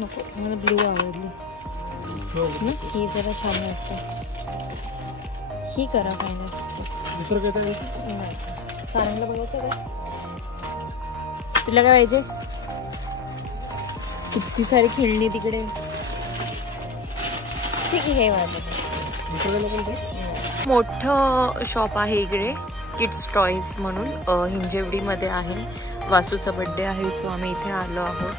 नको, मला ब्लू आवडली. ही जरा छान वाटते. ही करा फायनल. दुसरं काय नाही. सारंगला बघायचं का? तुला काय पाहिजे? किती सारी खेळणी तिकडे. ठीक आहे, हे माझं. मोठं शॉप आहे इकडे, किड्स टॉईज म्हणून, हिंजवडीमध्ये आहे. वासूचा बर्थडे आहे, सो आम्ही इथे आलो आहोत.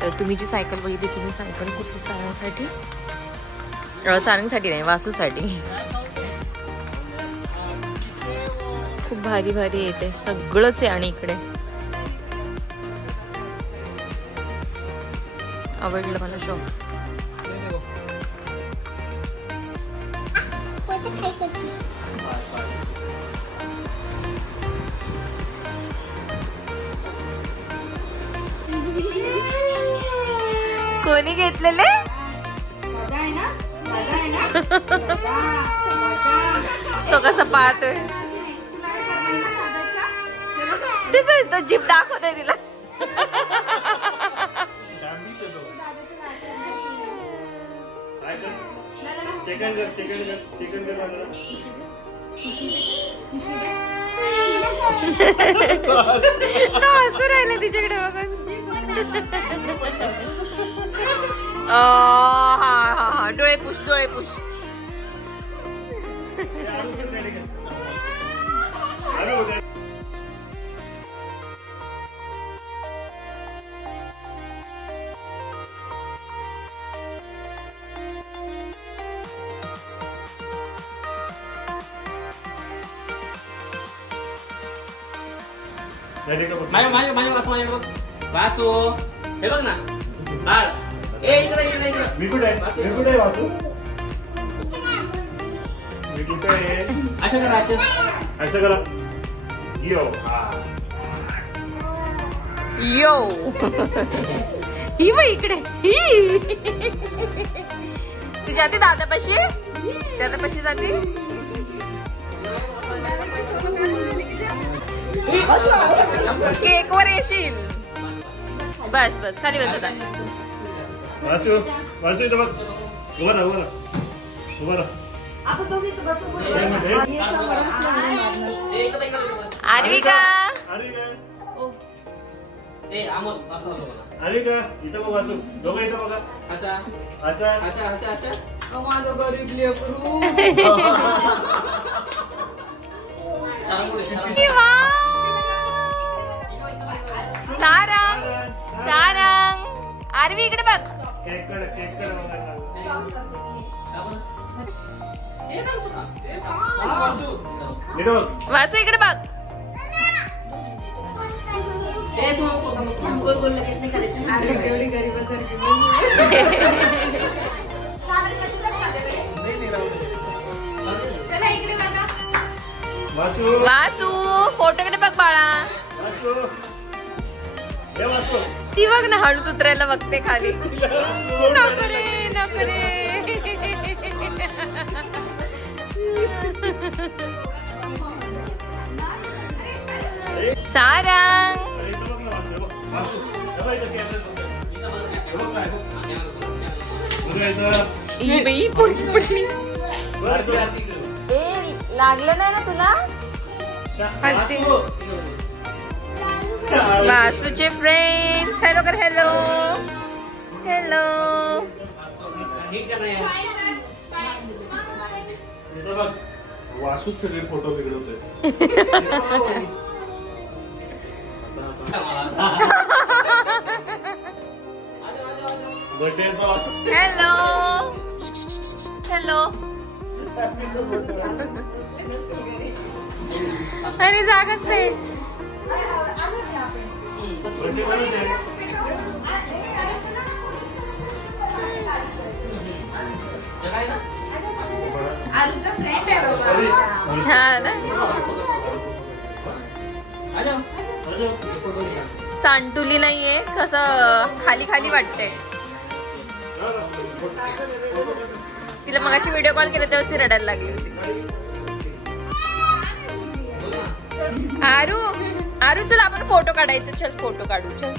तर तुम्ही जी सायकल बघितली, तुम्ही सायकल कुठली? सारंगसाठी? सारंगसाठी नाही, वासूसाठी. खूप भारी भारी येते, सगळंच आहे. आणि इकडे आवडलं मला शॉप. कोणी घेतलेले? तो कसा पाहतोय, तो जीप दाखवतोय तिला. हसू राहिला तिच्याकडे बघून. हा हा हा, डोळे पुश, डोळे पुश. वासू हे बघ ना बाळ. ए इकडे इकडे इकडे. मी कुठे आहे? मी कुठे आहे वासू? मी कुठे आहे? असं करा, असं असं करा. यो यो. ही बघ इकडे. ही तू जाते दादापाशी? दादापाशी जाते? केक वर येशील. बस बस, खाली बस आता. वासू वासू इथं बघ. उभा राहा, उभा राहा, उभा राहा. आपण दोघी इथं बसू. आर्विका. आर्विका. ए अमोल असं बघा. आर्विका इथं बघ. वासू दोघं इथं बघा. असा असा असा असा असा. माझं गरीब लेकरू. सारंग सारंग. आरवी इकडे बघ. केक कड, केक कड बघायला. इथं बघ. वासू इकडे बघ. गोल गोल लगेच नाही करायचं. चला इकडे बघा. वासू वासू फोटो कडे बघ बाळा. वासू हे वासू. ती बघ ना, हळूच उतरायला बघते खाली. नको रे, नको रे. सारंग. ही बाई पोरगी पडली. ए लागलं नाही ना तुला? वासूचे फ्रेंड्स. हॅलो कर. Hello hello. वासूच सगळे फोटो बिघडवतोय. Hello hello. अरे जागाच नाही. हा ना. सांडुली नाहीये, कसं खाली खाली वाटतंय. तिला मगाशी व्हिडिओ कॉल केला तेव्हा ती रडायला लागली होती. आरू आरू चल आपण फोटो काढायचं. चल फोटो काढू. चल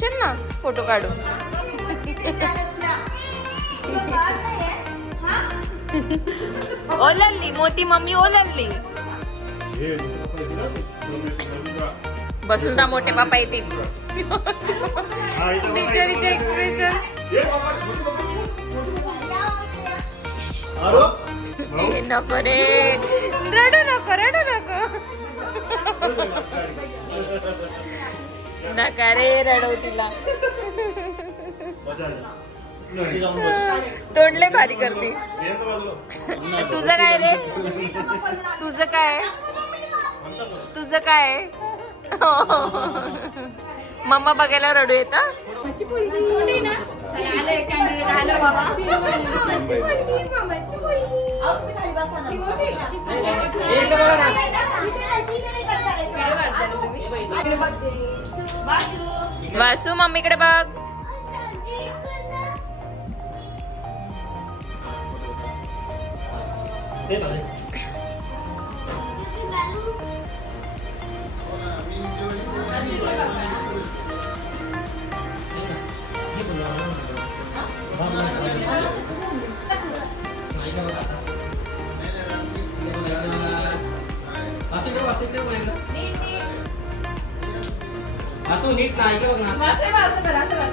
चल ना फोटो काढू. ओलल्ली मोती मम्मी ओलल्ली. बसून ना मोठे पापा येतील. टीचरचे एक्सप्रेशन. नको रे रडू नको रडू नको. नका रे रडव तिला. तोंडले भारी करते. तुझं काय रे तुझं काय तुझं काय मम्मा बघायला रडू येत. वासू मम्मीकडे बघ. असं नीट नाही बघ ना. असं कर असं कर.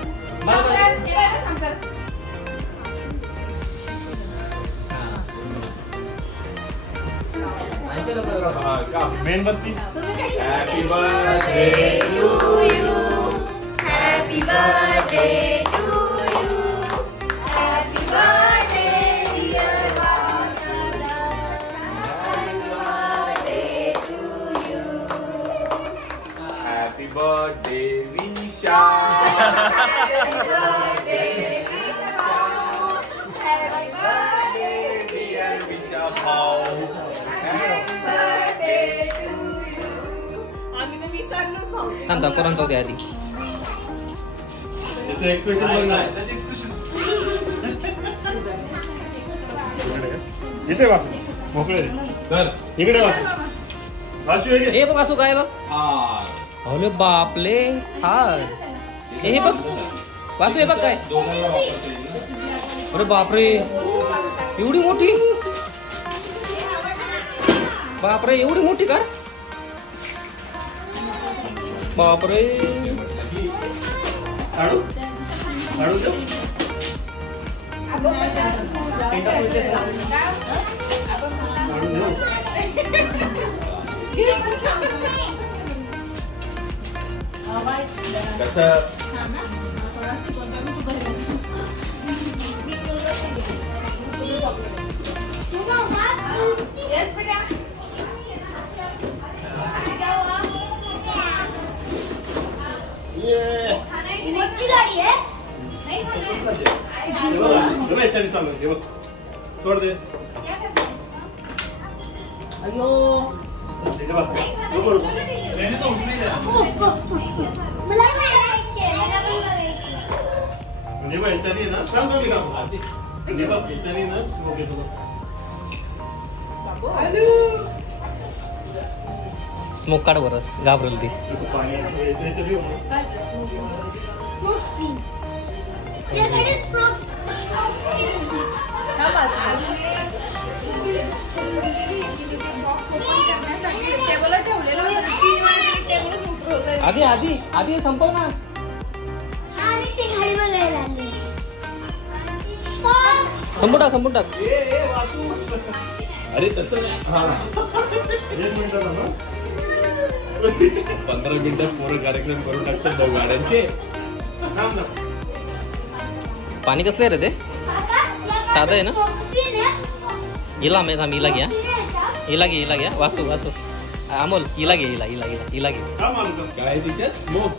मेणबत्ती. Happy birthday to you. Happy birthday to you. Happy birthday dear Vasuda. Happy birthday to you. Happy birthday Visha. Happy birthday happy birthday dear Visha भाऊ. थांब पर्यंत होते आधी. एक्सप्रेशन बघ ना. इथे बघ मोकळे इकडे बघ. वासू हे बघ असू काय बघ. अरे बापले हार. हे बघ वासू हे बघ काय. अरे बापरे एवढी मोठी. बापरे एवढी मोठी का. बापरे काढू काढू दे. कसं सोड दे. म्हणजे बघ याच्याने ना सांग तुम्ही का म्हणजे बघ याच्याने ना स्मोक येतो. स्मोक काढ बरं घाबरेल ती. पाणी आधी आधी आधी संपव ना. संपू टाक संपू टाक. अरे तसं 15 मिनिटात पोरं कार्यक्रम करून टाकतात भाऊ गाड्यांचे. पाणी कसलं रे ते. साधं आहे ना. हिला मी थांब हिला घ्या. हिला घे हिला घ्या. वासू वासू अमोल हिला घे हिला हिला हिला हिला घे. काय तिच्यात स्मोक.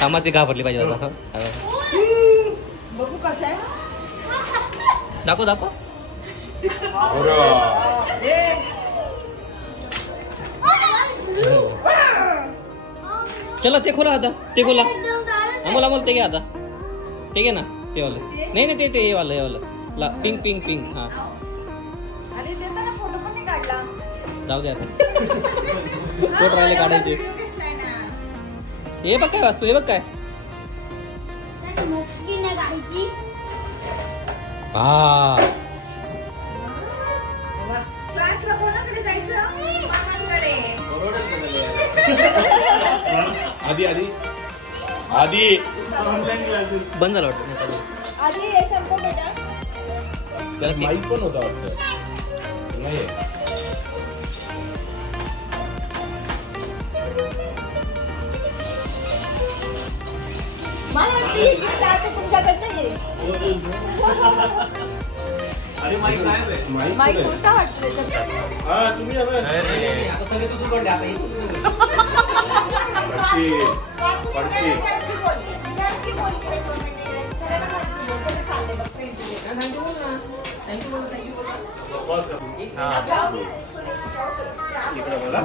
कामात ती घाबरली पाहिजे आता. बघू कसं आहे. दाखव दाखव. चला ते खोला आता. ते खोला अमोल अमोल ते घ्या आता. ते घे ना ते वालं. नाही नाही ते हे वालं हे वालं पिंक पिंक पिंक. हा अरे देता ना फोटो पण नाही काढला. जाऊ दे आता. कोट राहिले काढायचे. हे बघ काय वाचतो, हे बघ काय. हा क्लासला कोणाकडे जायचं? मामांकडे. आधी आधी आधी बंद झालं वाटतं. नाही चालेल. आधी हे संपव बेटा. त्याला माईक पण होता वाटतं. नाही मला वाटतं ही gift असं तुमच्याकडनं येईल. माईक होता वाटतं त्याच्यात. हा तुम्ही या ना. आता सगळे तुझ्याकडे आता येतो. पडशी. इकडे बघा.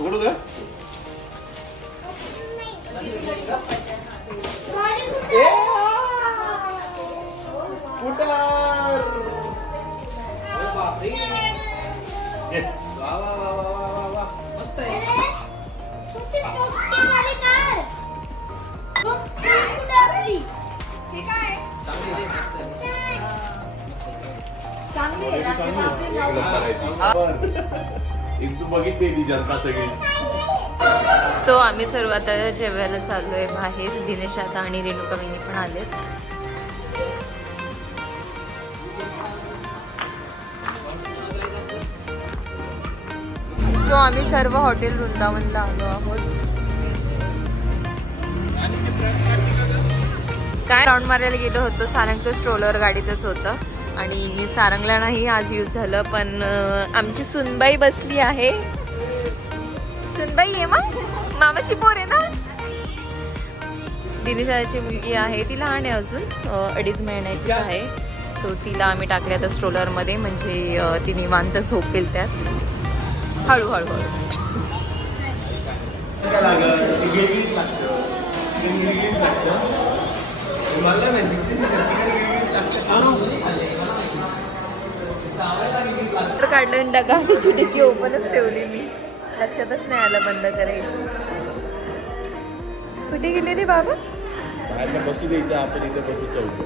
उघडू का? मस्त आहे. एक तू बघितली जनता सगळी. सो आम्ही सर्व आता जेवायला चाललोय बाहेर. दिनेश आता आणि रेणुका वहिनी पण आलेत. सो आम्ही सर्व हॉटेल वृंदावनला आलो आहोत. काय राऊंड मारायला गेलो होतो. सारंगचं स्ट्रोलर गाडीतच होतं आणि सारंगला नाही आज यूज झालं. पण आमची सुनबाई बसली आहे. सुनबाई आहे मग मामाची पोर आहे ना. दिनेशाची मुलगी आहे, ती लहान आहे अजून, 2.5 महिन्याचीच आहे. सो तिला आम्ही टाकल्या त्या स्ट्रोलर मध्ये, म्हणजे ती निवांत झोपेल त्यात हळूहळू. काढलं डगा आणि चिडकी ओपनच ठेवली मी. लक्षातच नाही आलं बंद करायची. कुठे गेले रे बाबा? बाहेर बसू दे, इथं आपण इथे बसू चौक.